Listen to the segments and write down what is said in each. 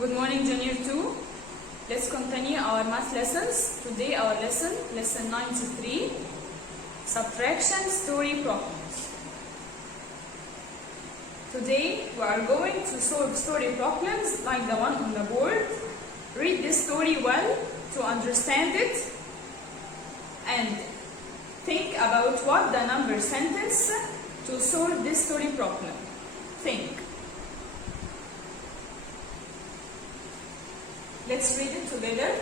Good morning, Junior 2. Let's continue our math lessons. Today our lesson 93, Subtraction Story Problems. Today we are going to solve story problems like the one on the board. Read this story well to understand it and think about what the number sentence to solve this story problem. Think. Let's read it together.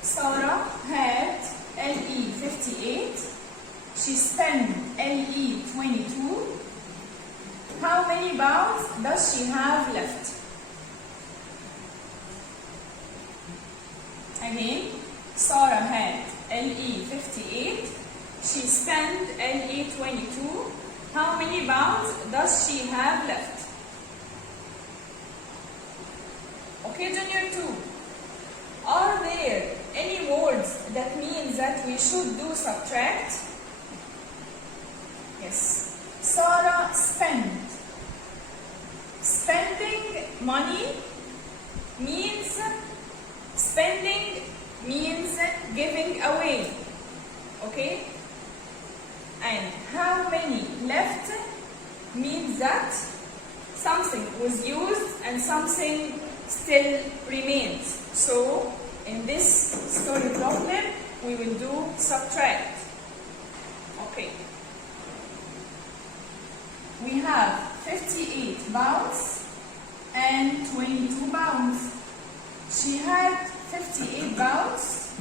Sarah had LE 58. She spent LE 22. How many pounds does she have left? Again, Sarah had LE 58. She spent LE 22. How many pounds does she have left? Okay, Junior 2. Are there any words that means that we should do subtract? Yes. Sarah spent. Spending money means giving away. Okay? And how many left means that something was used and something still remains. So in this story problem we will do subtract. Okay. We have 58 pounds and 22 pounds. She had 58 pounds.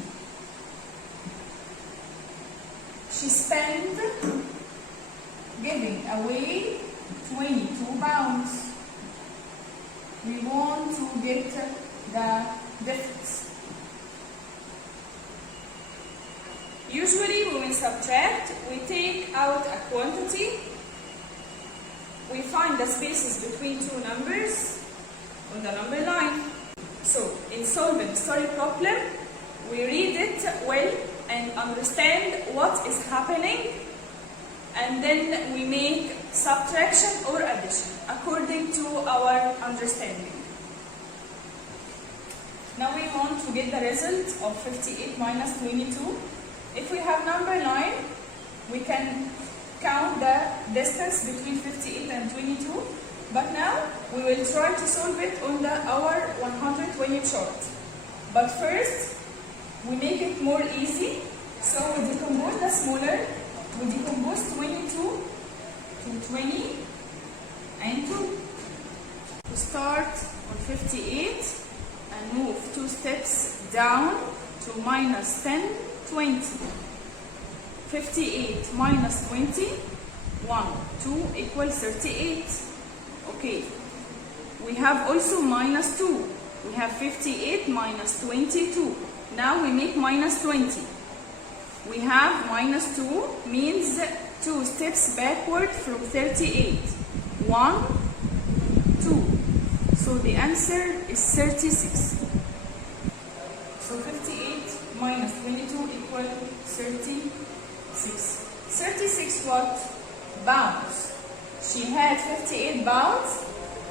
She spent giving away 22 pounds. We want to get the difference. Usually when we subtract, we take out a quantity. We find the spaces between two numbers on the number line. So in solving story problem, we read it well and understand what is happening, and then we make subtraction or addition according to our understanding. Now we want to get the result of 58 minus 22. If we have number 9, we can count the distance between 58 and 22. But now we will try to solve it on our 120 chart. But first, we make it more easy. So we decompose the smaller. We decompose 22 to 20 and 2. To start on 58 and move 2 steps down to minus 10, 20. 58 minus 20, 1, 2 equals 38. Okay. We have also minus 2. We have 58 minus 22. Now we make minus 20. We have minus 2 means 2 steps backward from 38. 1, 2. So the answer is 36. So 58 minus 22 equals 36. 36 what? Pounds. She had 58 pounds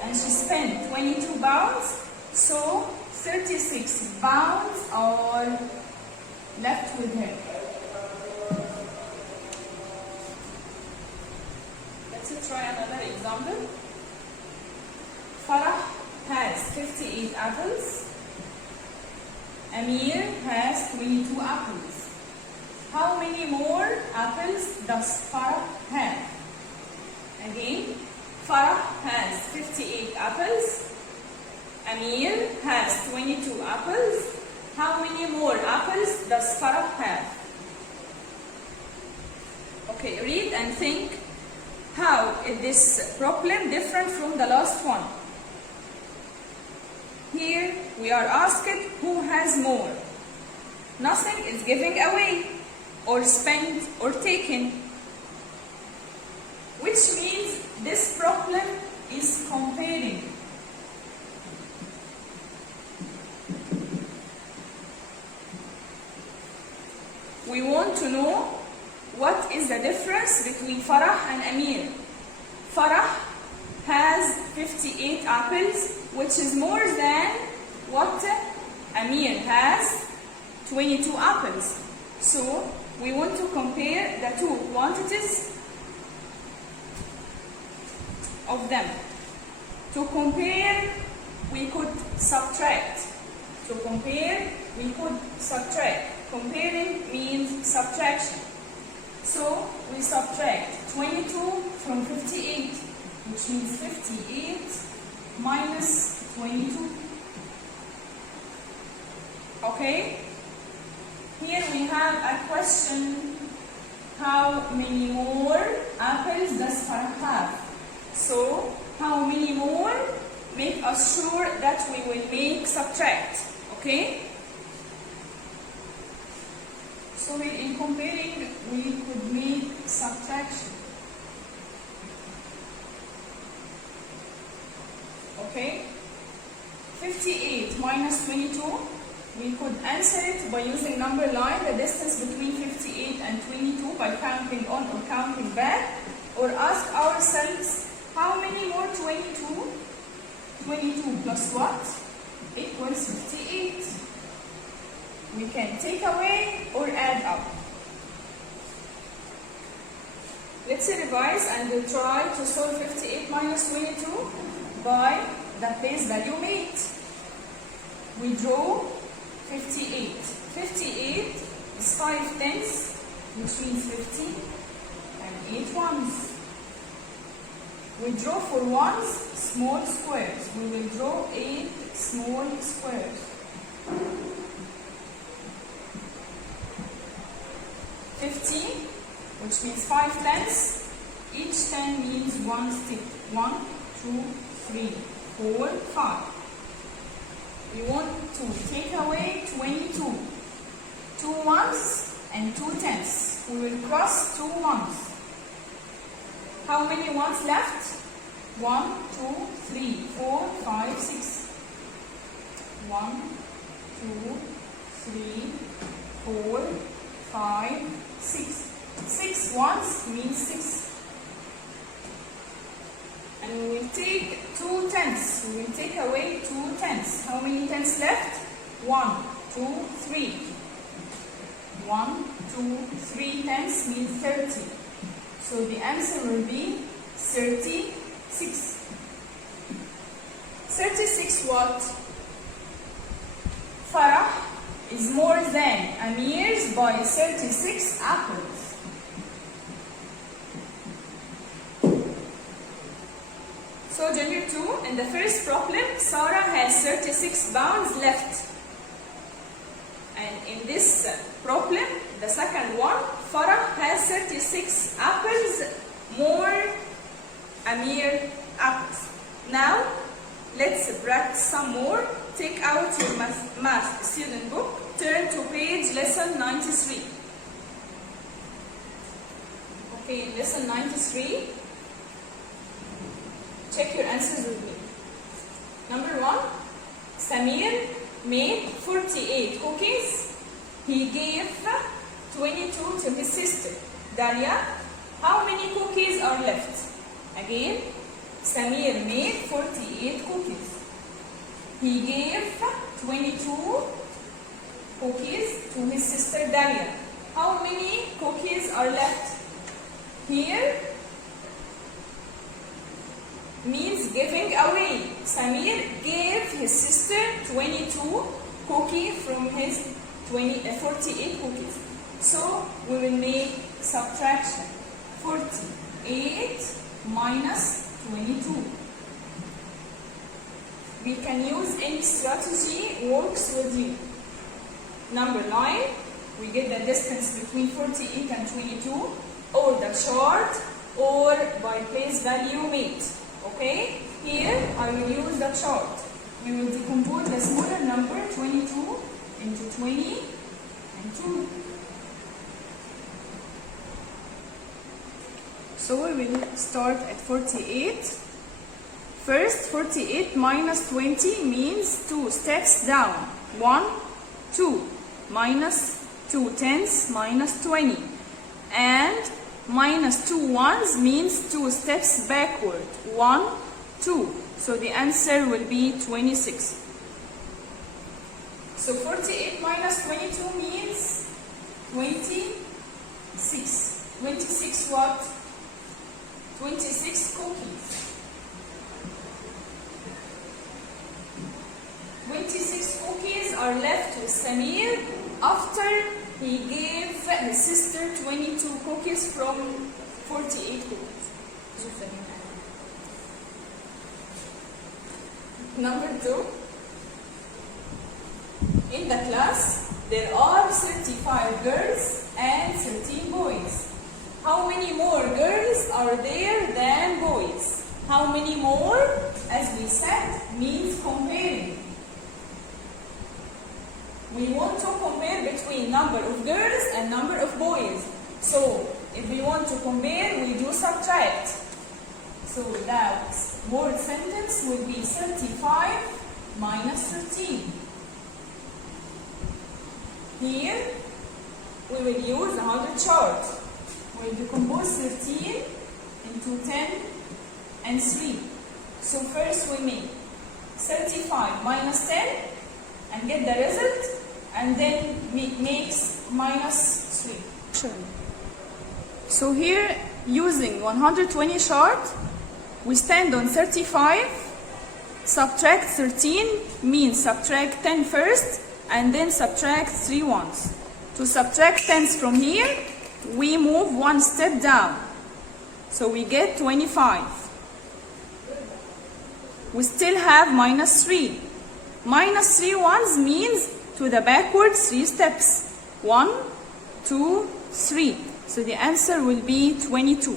and she spent 22 pounds. So 36 pounds are left with her. Let's try another example. Farah has 58 apples. Amir has 22 apples. How many more apples does Farah have? Again, Farah has 58 apples. Amir has 22 apples. How many more apples does Farah have? Okay, read and think. How is this problem different from the last one? Here we are asked who has more. Nothing is giving away or spent or taken, which means this problem is comparing. We want to know what is the difference between Farah and Amir. Farah has 58 apples which is more than what Amir has, 22 apples. So we want to compare the two quantities of them. To compare, we could subtract. To compare, we could subtract. Comparing means subtraction. So we subtract 22 from 58, which means 58 minus 22. Okay? Here we have a question: how many more apples does Farah have? So, how many more? Make us sure that we will make subtract. Okay? So in comparing, we could make subtraction. Okay? 58 minus 22, we could answer it by using number line, the distance between 58 and 22 by counting on or counting back, or ask ourselves, how many more 22? 22 plus what? Equals 58. We can take away or add up. Let's revise and we'll try to solve 58 minus 22 by the place value made. We draw 58. 58 is 5 tenths, which means 50, and 8 ones. We draw for ones small squares. We will draw 8 small squares. 50, which means 5 tenths. Each 10 means 1 stick. 1, 2, 3, 4, 5. We want to take away 22. 2 ones and 2 tenths. We will cross 2 ones. How many ones left? 1, 2, 3, 4, 5, 6. 1, 2, 3, 4, 5, 6. 6 ones means 6. And we will take 2 tenths. We will take away 2 tenths. How many tenths left? 1, 2, 3. 1, 2, 3 tenths means 30. So the answer will be 36. 36 what? Farah is more than Amir's by 36 apples. So Junior 2, in the first problem, Sarah has 36 pounds left. And in this problem, the second one, Farah has 36 apples more Amir apples. Now, let's practice some more. Take out your math student book. Turn to page lesson 93. Okay, in lesson 93, check your answers with me. Number 1, Samir made 48 cookies. He gave 22 to his sister, Dalia. How many cookies are left? Again, Samir made 48 cookies. He gave 22 cookies to his sister, Dalia. How many cookies are left? Here means giving away. Samir gave his sister 22 cookies from his 48 cookies. So we will make subtraction. 48 minus 22. We can use any strategy works with you. Number 9, we get the distance between 48 and 22, or the chart, or by place value made. Okay? Here I will use the chart. We will decompose the smaller number 22 into 20 and 2. So we will start at 48. First, 48 minus 20 means 2 steps down. 1, 2, minus 2 tenths minus 20. And minus 2 ones means 2 steps backward. 1, 2. So the answer will be 26. So 48 minus 22 means 26. 26 what? 26 cookies. 26 cookies are left with Samir after he gave his sister 22 cookies from 48 cookies. Number 2. In the class, there are 35 girls and 13 boys. How many more girls are there than boys? How many more, as we said, means comparing. We want to compare between number of girls and number of boys. So, if we want to compare, we do subtract. So, that word sentence will be 35 minus 13. Here, we will use the 100 chart. We will decompose 13 into 10 and 3. So, first we make 35 minus 10 and get the result, and then makes minus 3. Sure. So here, using 120 chart, we stand on 35, subtract 13 means subtract 10 first, and then subtract 3 ones. To subtract tens from here, we move one step down. So we get 25. We still have minus 3. Minus 3 ones means to the backward 3 steps. 1, 2, 3. So the answer will be 22.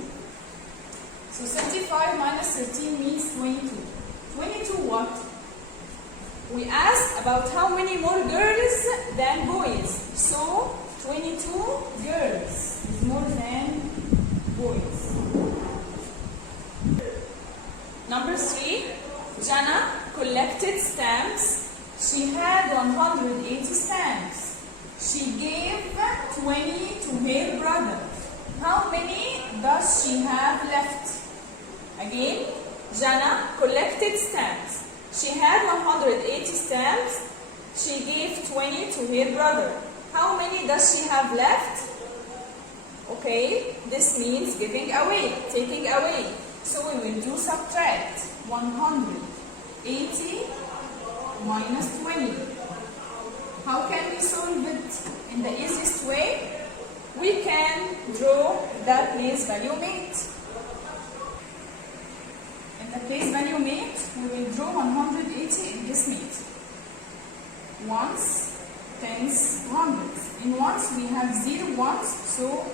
So 35 minus 13 means 22. 22 what? We asked about how many more girls than boys. So 22 girls is more than boys. Number 3, Jana collected stamps. She had 180 stamps. She gave 20 to her brother. How many does she have left? Again, Jana collected stamps. She had 180 stamps. She gave 20 to her brother. How many does she have left? Okay, this means giving away, taking away. So we will do subtract. 180 minus 20. How can we solve it in the easiest way? We can draw the place value mate. In the place value mate, we will draw 180 in this mate. Ones, tens, hundreds. In ones we have 0 ones, so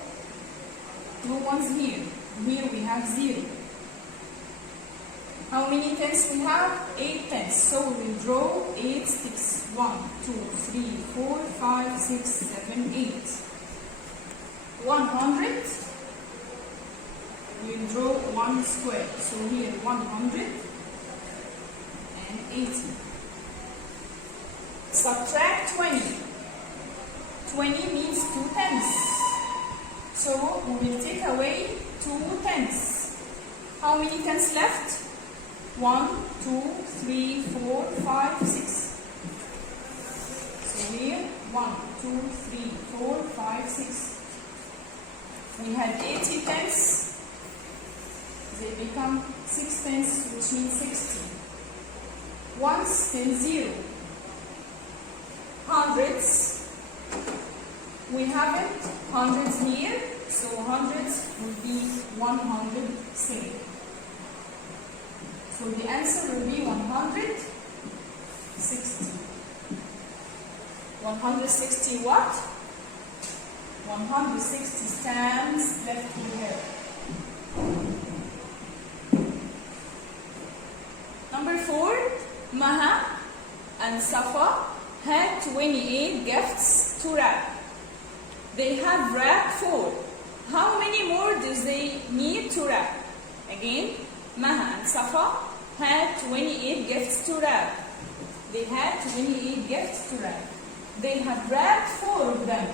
2 ones here. Here we have 0. How many tens we have? 8 tens. So we will draw 8 sticks. 1, 2, 3, 4, 5, 6, 7, 8. 100. We will draw 1 square. So here 180. Subtract 20. 20 means 2 tens. So we will take away 2 tens. How many tens left? 1, 2, 3, 4, 5, 6. So here 1, 2, 3, 4, 5, 6. We had 80 tens. They become 6 tens, which means 60. Ones, then 0. Hundreds. We haven't hundreds here, so hundreds will be 100 same. So the answer will be 160. 160 what? 160 stamps left here. Number 4, Maha and Safa had 28 gifts to wrap. They have wrapped 4. How many more do they need to wrap? Again, Maha and Safa had 28 gifts to wrap. They had 28 gifts to wrap. They have wrapped 4 of them.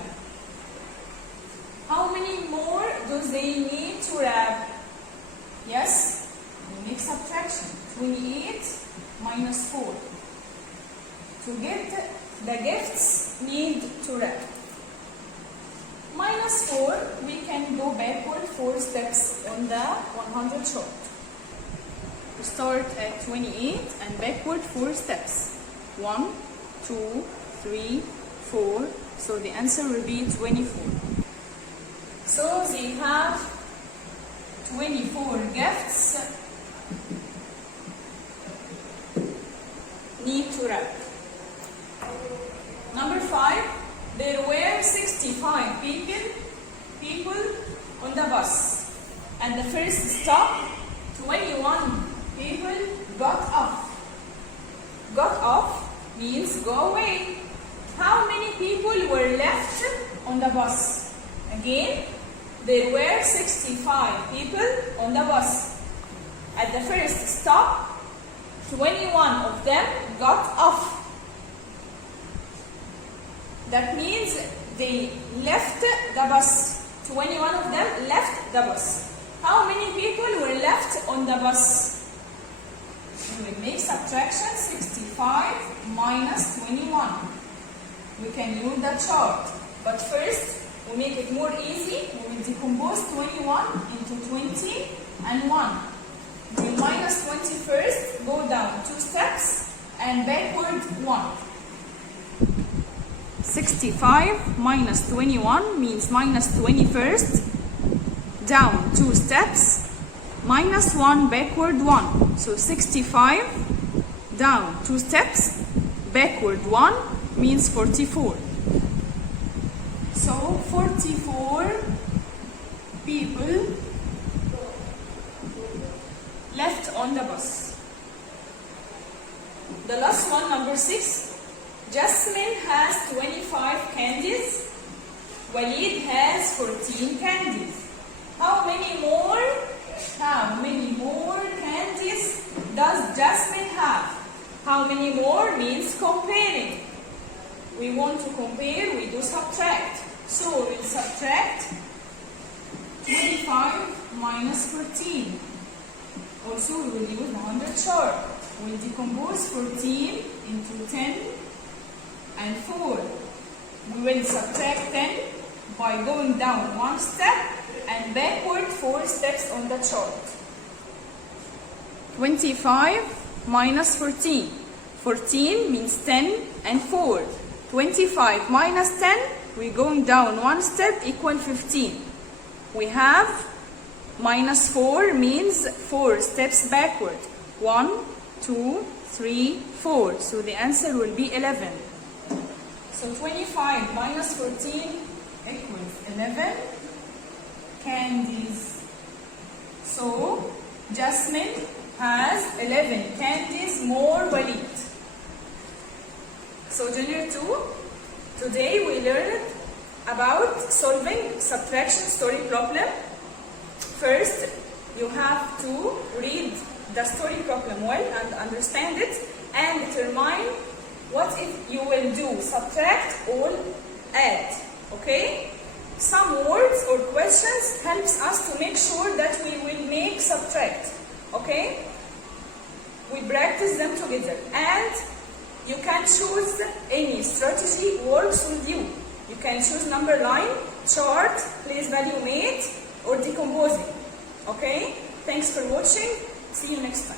How many more do they need to wrap? Yes, we make subtraction. 28 minus 4. To get the gifts, need to wrap. Minus 4, we can go backward 4 steps on the 100 chart. We start at 28 and backward 4 steps. 1, 2, 3, 4. So the answer will be 24. So they have 24 gifts. Need to wrap. Number 5, there were 65 people on the bus. At the first stop, 21 people got off. Got off means go away. How many people were left on the bus? Again, there were 65 people on the bus. At the first stop, 21 of them got off. That means they left the bus. 21 of them left the bus. How many people were left on the bus? We will make subtraction. 65 minus 21. We can use the chart. But first, we make it more easy. We will decompose 21 into 20 and 1. We will minus 20 first, go down 2 steps, and backward 1. 65 minus 21 means minus 20 first, down 2 steps, minus 1, backward 1. So 65, down 2 steps, backward 1 means 44. So 44 people left on the bus. The last one, number 6. Jasmine has 25 candies. Walid has 14 candies. How many more candies does Jasmine have? How many more means comparing. We want to compare, we do subtract. So we will subtract 25 minus 14. Also we will use the 100 chart. We will decompose 14 into 10 and 4. We will subtract 10 by going down 1 step and backward 4 steps on the chart. 25 minus 14. 14 means 10 and 4. 25 minus 10, we're going down 1 step, equal 15. We have minus 4 means 4 steps backward. 1, 2, 3, 4. So the answer will be 11. So 25 minus 14 equals 11 candies. So Jasmine has 11 candies more Walid. So Junior 2, today we learned about solving subtraction story problem. First, you have to read the story problem well and understand it and determine what if you will do subtract or add. Okay? Some words or questions helps us to make sure that we will make subtract. Okay? We practice them together and you can choose any strategy works with you. You can choose number line, chart, place value mate, or decomposing. Okay? Thanks for watching. See you next time.